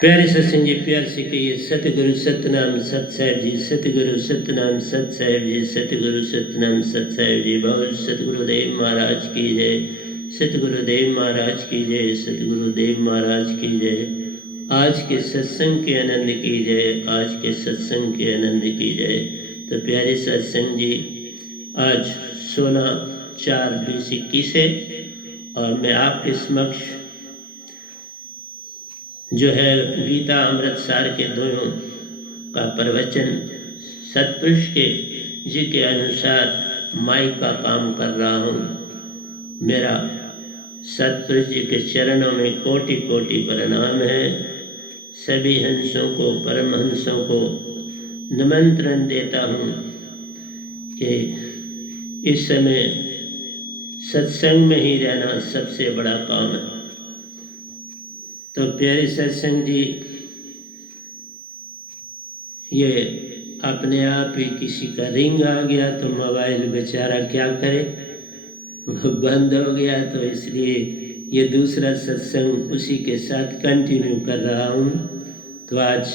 प्यारे सत्संग जी, प्यार से कहिए सतगुरु सतनाम सत साहिब जी, सतगुरु सतनाम सत साहिब जी, सतगुरु सतनाम सत साहिब जी। बोल सतगुरुदेव महाराज की जय, सतगुरुदेव महाराज की जय, सतगुरुदेव महाराज की जय। आज के सत्संग के आनंद की जय, आज के सत्संग के आनंद की जय। तो प्यारे सत्संग जी, आज 16/4/2021 है और मैं आपके समक्ष जो है गीता अमृत सार के दोनों का प्रवचन सतपुरुष के जी के अनुसार माइक का काम कर रहा हूँ। मेरा सतपुरुष जी के चरणों में कोटि कोटि प्रणाम है। सभी हंसों को, परमहंसों को निमंत्रण देता हूँ कि इस समय सत्संग में ही रहना सबसे बड़ा काम है। तो प्यारे सत्संग जी, ये अपने आप ही किसी का रिंग आ गया तो मोबाइल बेचारा क्या करे, वो बंद हो गया, तो इसलिए ये दूसरा सत्संग उसी के साथ कंटिन्यू कर रहा हूँ। तो आज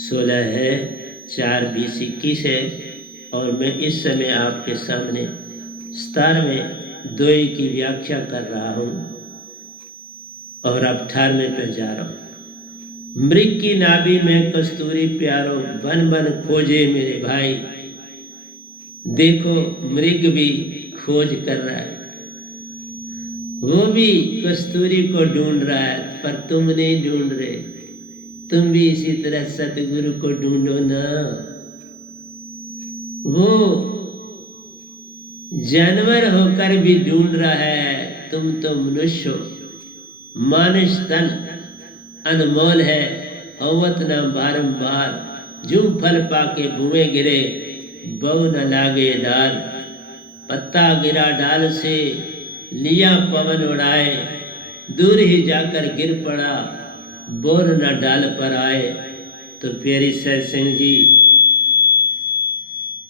16/4/2021 है और मैं इस समय आपके सामने 17वें दोहे की व्याख्या कर रहा हूँ और अब 18वें पर जा रहा हूँ। मृग की नाभि में कस्तूरी प्यारो, बन बन खोजे मेरे भाई। देखो मृग भी खोज कर रहा है, वो भी कस्तूरी को ढूंढ रहा है, पर तुम नहीं ढूंढ रहे। तुम भी इसी तरह सतगुरु को ढूंढो ना। वो जानवर होकर भी ढूंढ रहा है, तुम तो मनुष्य हो। मानुष तन अनमोल है, होवत न बारंबार। जू फल पाके भूए गिरे, बहु न लागे डाल। पत्ता गिरा डाल से, लिया पवन उड़ाए। दूर ही जाकर गिर पड़ा, बोर न डाल पर आए। तो प्यारी सत्संग जी,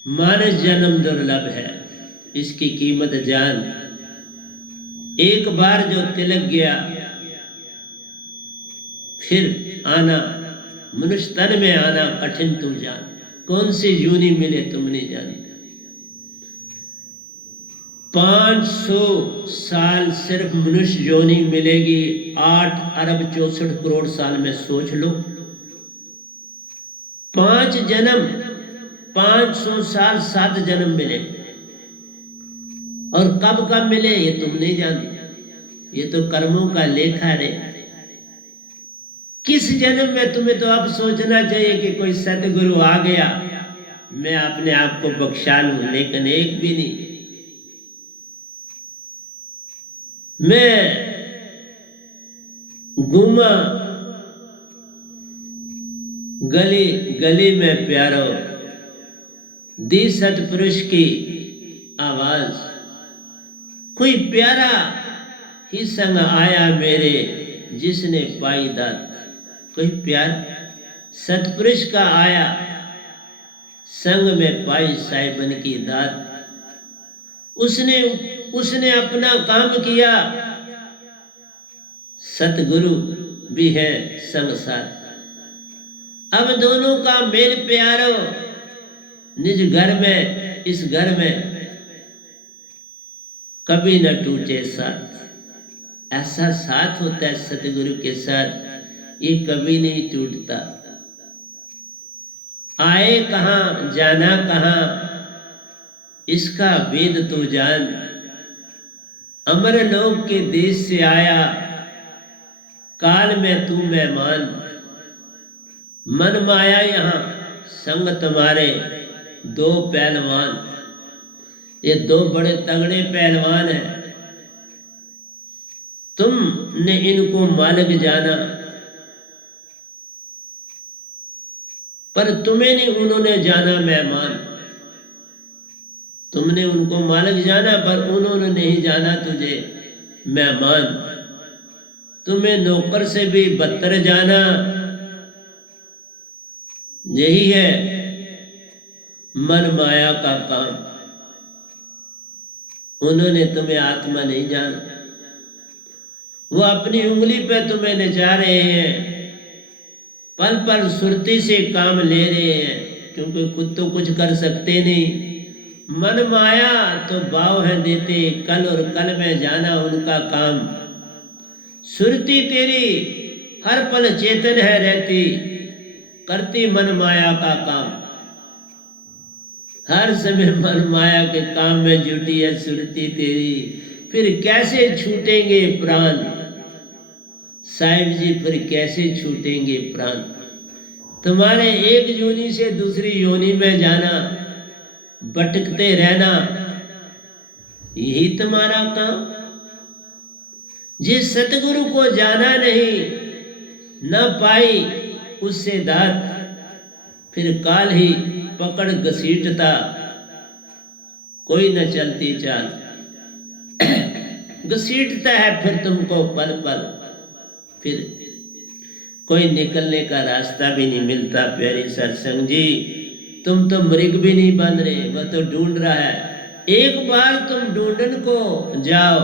मानस जन्म दुर्लभ है, इसकी कीमत जान। एक बार जो तिलक गया, फिर आना मनुष्य तन में आना कठिन तू जान। कौन सी यूनी मिले तुम नहीं जानते। 500 साल सिर्फ मनुष्य योनि मिलेगी, 8 अरब 64 करोड़ साल में सोच लो। 5 जन्म, 500 साल 7 जन्म मिले, और कब कब मिले ये तुम नहीं जानते। ये तो कर्मों का लेखा रे। किस जन्म में तुम्हें तो अब सोचना चाहिए कि कोई सतगुरु आ गया, मैं अपने आप को बख्शा लूं, लेकिन एक भी नहीं। मैं घूमा गली गली में प्यारो, दी सतपुरुष की आवाज। कोई प्यारा ही संग आया मेरे, जिसने पाई दात। कोई प्यार सतपुरुष का आया, संग में पाई साहिबन की दात। उसने अपना काम किया, सतगुरु भी है संग साथ। अब दोनों का मेल प्यारो, निज घर में, इस घर में कभी न टूटे साथ। ऐसा साथ होता है सतगुरु के साथ, ये कभी नहीं टूटता। आए कहाँ जाना कहाँ, इसका वेद तो जान। अमर लोक के देश से आया, काल में तू मेहमान। मन माया यहाँ संग तुम्हारे, 2 पहलवान। ये 2 बड़े तगड़े पहलवान हैं। तुमने इनको मालिक जाना, पर तुम्हें नहीं उन्होंने जाना मेहमान। तुमने उनको मालिक जाना, पर उन्होंने नहीं जाना तुझे मेहमान। तुम्हें नौकर से भी बदतर जाना। यही है मन माया का काम। उन्होंने तुम्हें आत्मा नहीं जाना, वो अपनी उंगली पे तुम्हें नचा रहे हैं। पल पल सुरती से काम ले रहे हैं, क्योंकि खुद तो कुछ कर सकते नहीं। मन माया तो भाव है देते, कल और कल में जाना उनका काम। सुरती तेरी हर पल चेतन है रहती, करती मन माया का काम। हर समय मन माया के काम में जुटी है सुरती तेरी, फिर कैसे छूटेंगे प्राण। साहिब जी फिर कैसे छूटेंगे प्राण। तुम्हारे एक योनि से दूसरी योनि में जाना, भटकते रहना, यही तुम्हारा काम। जिस सतगुरु को जाना नहीं, न पाई उससे दात, फिर काल ही पकड़ घसीटता, कोई न चलती चाल। घसीटता है फिर तुमको पल पल, फिर कोई निकलने का रास्ता भी नहीं मिलता। प्यारे सत्संग जी, तुम तो मृग भी नहीं बन रहे, वह तो ढूंढ रहा है। एक बार तुम ढूंढन को जाओ,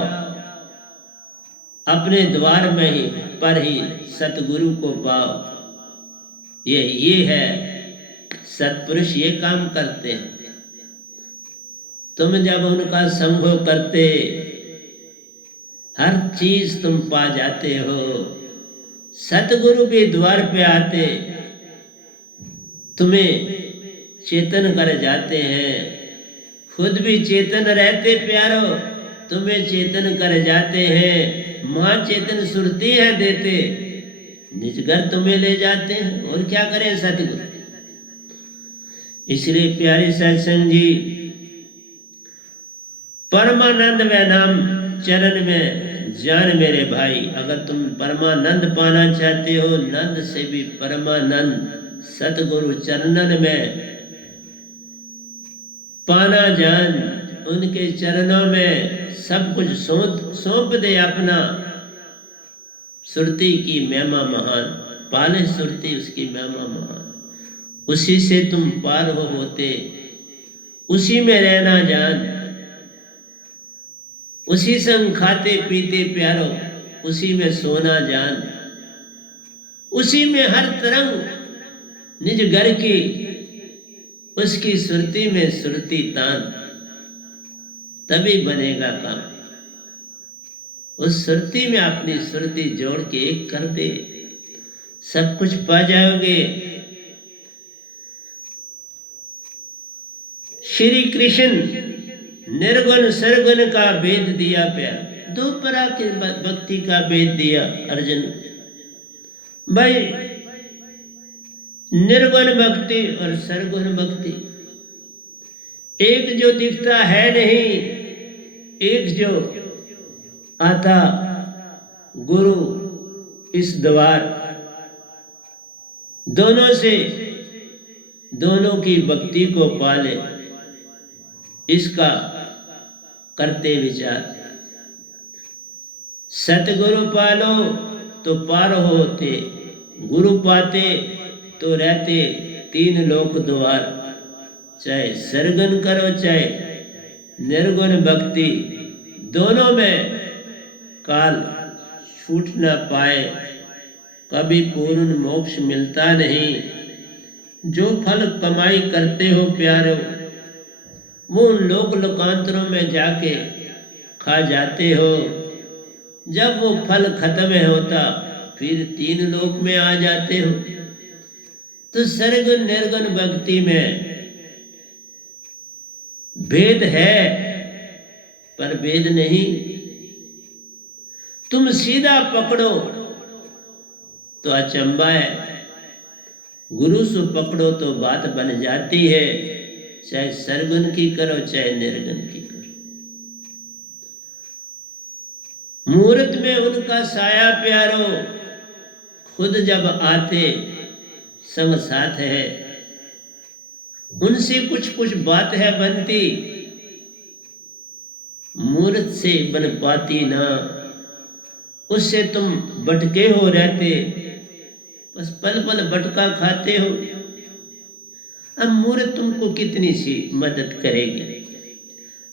अपने द्वार में ही पर ही सतगुरु को पाओ। ये है सत्पुरुष, ये काम करते हैं। तुम जब उनका संग करते, हर चीज तुम पा जाते हो। सतगुरु भी द्वार पे आते, तुम्हें चेतन कर जाते हैं। खुद भी चेतन रहते प्यारो, तुम्हें चेतन कर जाते हैं। मां चेतन सुरती है देते, निज घर तुम्हें ले जाते हैं। और क्या करें सतगुरु। इसलिए प्यारे सत्संग जी, परमानंद व नाम चरण में जान मेरे भाई। अगर तुम परमानंद पाना चाहते हो, नंद से भी परमानंद सतगुरु चरणन में पाना जान। उनके चरणों में सब कुछ सौंप दे अपना। सुरती की महिमा महान, पाले सुरती उसकी महिमा महान। उसी से तुम पार होते, उसी में रहना जान। उसी संग खाते पीते प्यारो, उसी में सोना जान। उसी में हर तरंग निज घर की, उसकी सुरती में सुरती तान। तभी बनेगा काम। उस सुरती में अपनी सुरती जोड़ के एक कर दे, सब कुछ पा जाओगे। श्री कृष्ण निर्गुण सरगुण का भेद दिया प्यार। दो प्रकार के भक्ति का भेद दिया अर्जुन भाई, निर्गुण भक्ति और सरगुण भक्ति। एक जो दिखता है नहीं, एक जो आता गुरु इस द्वार। दोनों से दोनों की भक्ति को पाले, इसका करते विचार। सतगुरु पालो तो पार होते, गुरु पाते तो रहते तीन लोक द्वार। चाहे सरगुण करो चाहे निर्गुण भक्ति, दोनों में काल छूट न पाए। कभी पूर्ण मोक्ष मिलता नहीं। जो फल कमाई करते हो प्यारो, वो उन लोक लोकांतरों में जाके खा जाते हो। जब वो फल खत्म होता, फिर तीन लोक में आ जाते हो। तो सरगुण निर्गुण भक्ति में भेद है, पर भेद नहीं। तुम सीधा पकड़ो तो अचंबा है, गुरु से पकड़ो तो बात बन जाती है। चाहे सरगुण की करो चाहे निर्गुण की करो। मुहूर्त में उनका साया प्यारो, खुद जब आते संग साथ है। उनसे कुछ कुछ बात है बनती, मुहूर्त से बन पाती ना। उससे तुम भटके हो रहते, बस पल पल भटका खाते हो। अब मुहूर्त तुमको कितनी सी मदद करेगी।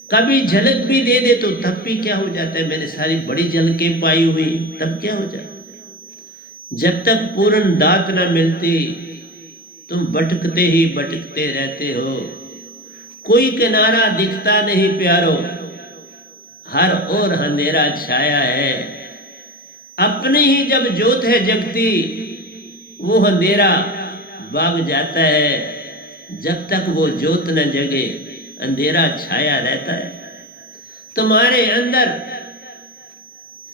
कभी झलक भी दे दे तो तब भी क्या हो जाता है, मैंने सारी बड़ी झलकें पाई हुई, तब क्या हो जाता है। जब तक पूर्ण दात न मिलती तुम भटकते ही भटकते रहते हो। कोई किनारा दिखता नहीं प्यारो, हर ओर अंधेरा छाया है। अपनी ही जब ज्योत है जगती, वो अंधेरा भाग जाता है। जब तक वो ज्योत न जगे अंधेरा छाया रहता है। तुम्हारे अंदर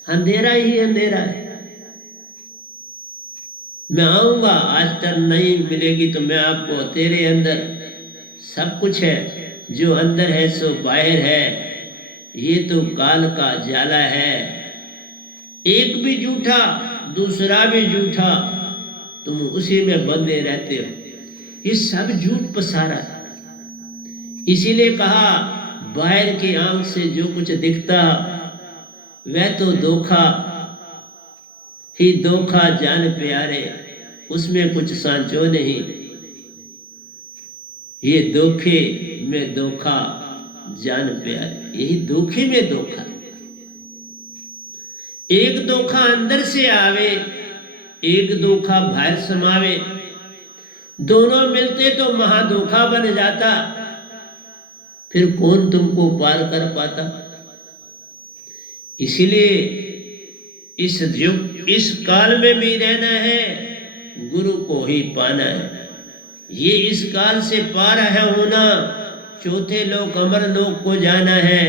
अंधेरा ही अंधेरा है। मैं आऊंगा, आज टर्न नहीं मिलेगी तो मैं आपको, तेरे अंदर सब कुछ है, जो अंदर है सो बाहर है। ये तो काल का जाला है, एक भी झूठा दूसरा भी झूठा, तुम उसी में बंधे रहते हो। ये सब झूठ पसारा है। इसीलिए कहा बाहर की आंख से जो कुछ दिखता वह तो धोखा ही धोखा जान प्यारे, उसमें कुछ सांचो नहीं। ये धोखे में धोखा जान प्यारे, यही धोखे में धोखा। एक धोखा अंदर से आवे, एक धोखा बाहर समावे, दोनों मिलते तो महाधोखा बन जाता। फिर कौन तुमको पार कर पाता। इसीलिए इस युग इस काल में भी रहना है, गुरु को ही पाना है। ये इस काल से पार है होना, चौथे लोक अमर लोक को जाना है।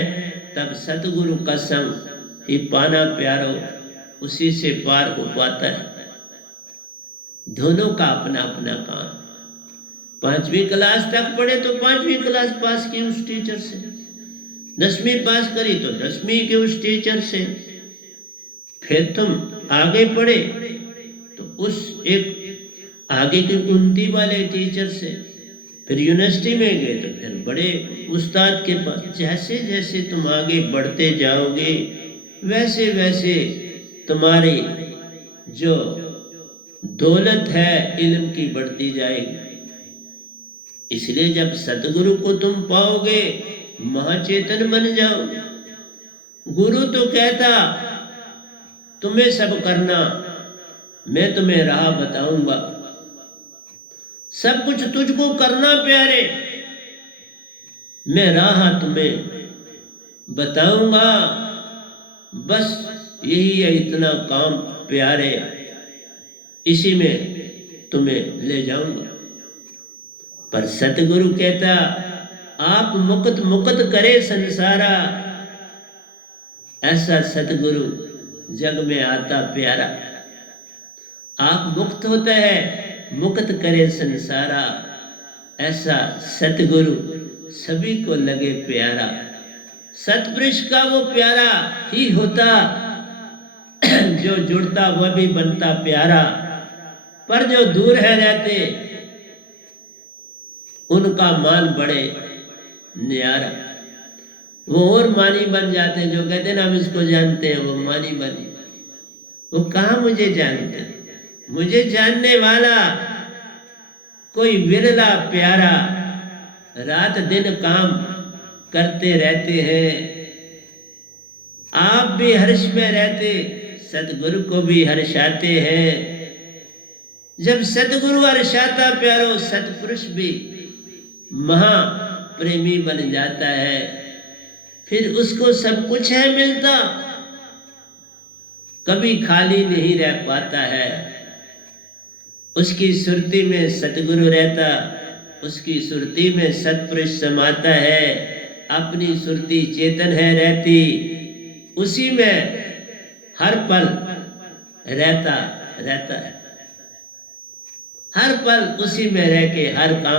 तब सतगुरु का संग ही पाना प्यारो, उसी से पार हो पाता है। दोनों का अपना अपना काम। 5वीं क्लास तक पढ़े तो 5वीं क्लास पास की उस टीचर से, 10वीं पास करी तो 10वीं के उस टीचर से, फिर तुम आगे पढ़े तो उस एक आगे की उन्नति वाले टीचर से, फिर यूनिवर्सिटी में गए तो फिर बड़े उस्ताद के पास। जैसे जैसे तुम आगे बढ़ते जाओगे वैसे वैसे तुम्हारी जो दौलत है इल्म की बढ़ती जाएगी। इसलिए जब सतगुरु को तुम पाओगे महाचेतन बन जाओ। गुरु तो कहता तुम्हें सब करना, मैं तुम्हें राह बताऊंगा। सब कुछ तुझको करना प्यारे, मैं राह तुम्हें बताऊंगा। बस यही है इतना काम प्यारे, इसी में तुम्हें ले जाऊंगा। पर सतगुरु कहता आप मुक्त मुक्त करे संसारा। ऐसा सतगुरु जग में आता प्यारा। आप मुक्त होता है, मुक्त करे संसारा। ऐसा सतगुरु सभी को लगे प्यारा। सतपुरुष का वो प्यारा ही होता, जो जुड़ता वह भी बनता प्यारा। पर जो दूर है रहते उनका मान बड़े न्यारा। वो और मानी बन जाते, जो कहते ना हम इसको जानते हैं, वो मानी बने। वो कहाँ मुझे जानते, मुझे जानने वाला कोई विरला प्यारा। रात दिन काम करते रहते हैं, आप भी हर्ष में रहते, सतगुरु को भी हर्षाते हैं। जब सतगुरु हर्षाता प्यारो, सतपुरुष भी महा प्रेमी बन जाता है। फिर उसको सब कुछ है मिलता, कभी खाली नहीं रह पाता है। उसकी सुरती में सतगुरु रहता, उसकी सुरती में सतपुरुष समाता है। अपनी सुरती चेतन है रहती, उसी में हर पल रहता है। हर पल उसी में रह के हर काम